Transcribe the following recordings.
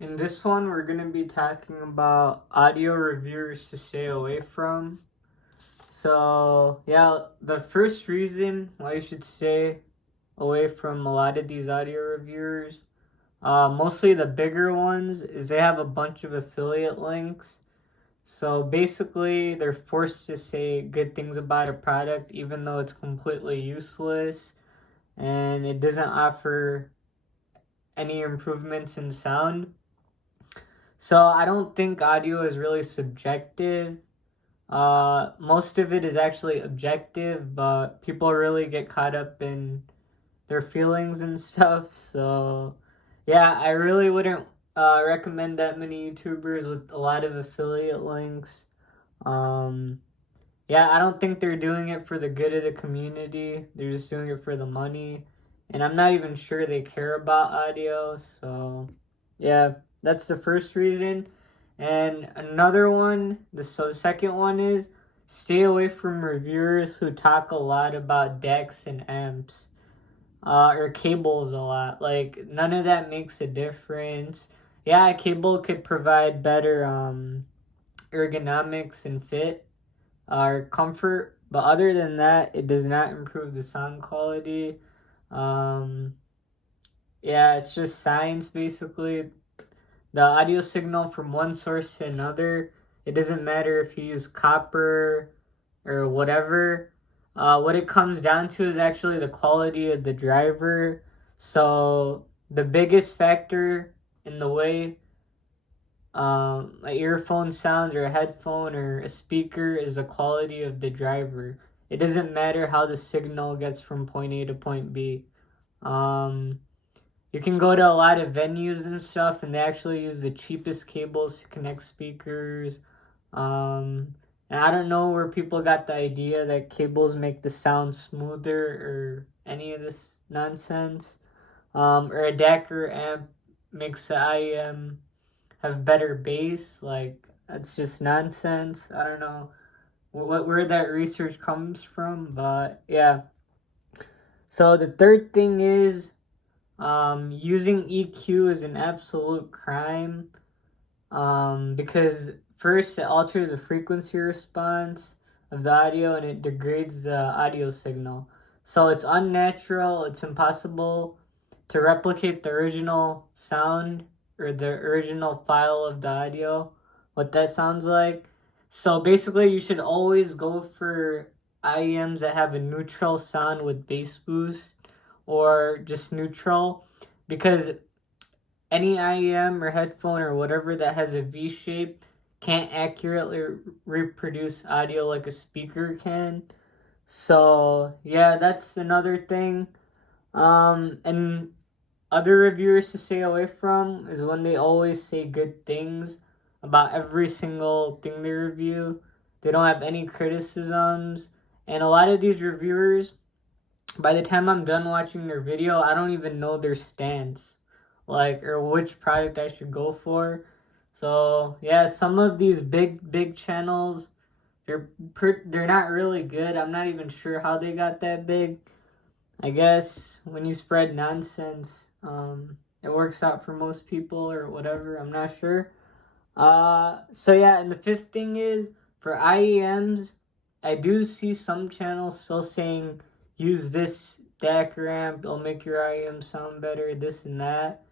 In this one, we're going to be talking about audio reviewers to stay away from. So, yeah, the first reason why you should stay away from a lot of these audio reviewers, mostly the bigger ones, is they have a bunch of affiliate links. So basically, they're forced to say good things about a product even though it's completely useless and it doesn't offer any improvements in sound. So I don't think audio is really subjective. Most of it is actually objective, but people really get caught up in their feelings and stuff. So yeah, I really wouldn't recommend that many YouTubers with a lot of affiliate links. Um, yeah, I don't think they're doing it for the good of the community. They're just doing it for the money. And I'm not even sure they care about audio. So yeah, that's the first reason. And another one, so the second one is stay away from reviewers who talk a lot about decks and amps or cables a lot. Like, none of that makes a difference. Yeah, a cable could provide better ergonomics and fit or comfort, but other than that, it does not improve the sound quality. Um, yeah, it's just science basically. The audio signal from one source to another, it doesn't matter if you use copper or whatever. What it comes down to is actually the quality of the driver. So the biggest factor in the way an earphone sounds or a headphone or a speaker is the quality of the driver. It doesn't matter how the signal gets from point A to point B. You can go to a lot of venues and stuff, and they actually use the cheapest cables to connect speakers. And I don't know where people got the idea that cables make the sound smoother or any of this nonsense. Or a DAC or amp makes the IEM have better bass. Like, that's just nonsense. I don't know where that research comes from, but yeah. So the third thing is using EQ is an absolute crime because first it alters the frequency response of the audio and it degrades the audio signal. So it's unnatural, it's impossible to replicate the original sound or the original file of the audio, what that sounds like. So basically, you should always go for IEMs that have a neutral sound with bass boost or just neutral, because any IEM or headphone or whatever that has a V shape can't accurately reproduce audio like a speaker can. So yeah, that's another thing. And other reviewers to stay away from is when they always say good things about every single thing they review. They don't have any criticisms. And a lot of these reviewers, by the time I'm done watching their video, I don't even know their stance, like, or which product I should go for. So yeah, some of these big channels, they're not really good. I'm not even sure how they got that big. I guess when you spread nonsense, it works out for most people or whatever. I'm not sure. So yeah, and the fifth thing is for IEMs, I do see some channels still saying use this DAC ramp, it'll make your IEM sound better, this and that.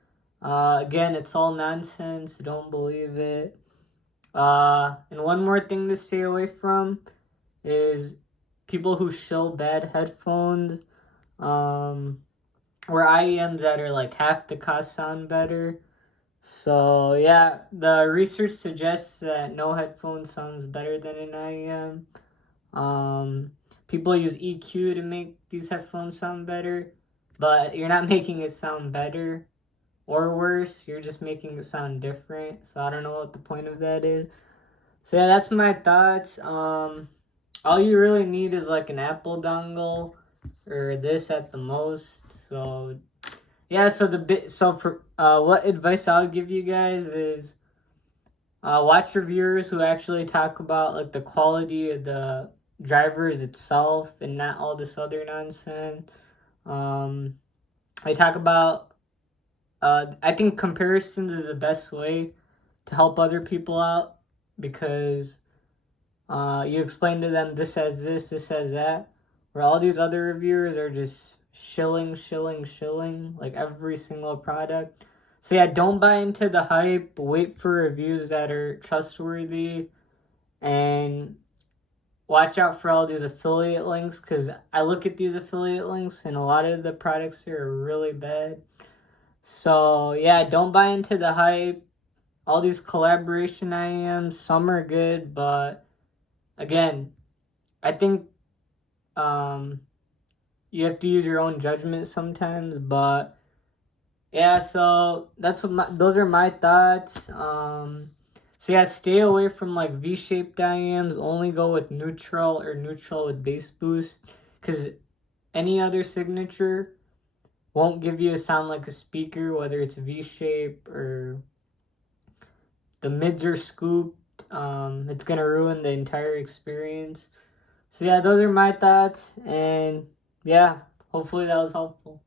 Again, it's all nonsense. Don't believe it. And one more thing to stay away from is people who show bad headphones, or IEMs that are like half the cost sound better. So yeah, the research suggests that no headphone sounds better than an IEM. People use EQ to make these headphones sound better, but you're not making it sound better or worse. You're just making it sound different. So I don't know what the point of that is. So yeah, that's my thoughts. All you really need is like an Apple dongle or this at the most. So yeah, so for what advice I would give you guys is watch reviewers who actually talk about like the quality of the drivers itself and not all this other nonsense. They talk about I think comparisons is the best way to help other people out, because you explain to them this as this as that, where all these other reviewers are just shilling, like every single product. So yeah, don't buy into the hype. Wait for reviews that are trustworthy, and watch out for all these affiliate links, because I look at these affiliate links and a lot of the products here are really bad. So yeah, don't buy into the hype. All these collaboration IMs, some are good, but again, I think you have to use your own judgment sometimes. But yeah, so those are my thoughts. So yeah, stay away from like V-shaped IMs. Only go with neutral or neutral with bass boost, because any other signature won't give you a sound like a speaker, whether it's V-shape or the mids are scooped. It's gonna ruin the entire experience. So yeah, those are my thoughts, and yeah, hopefully that was helpful.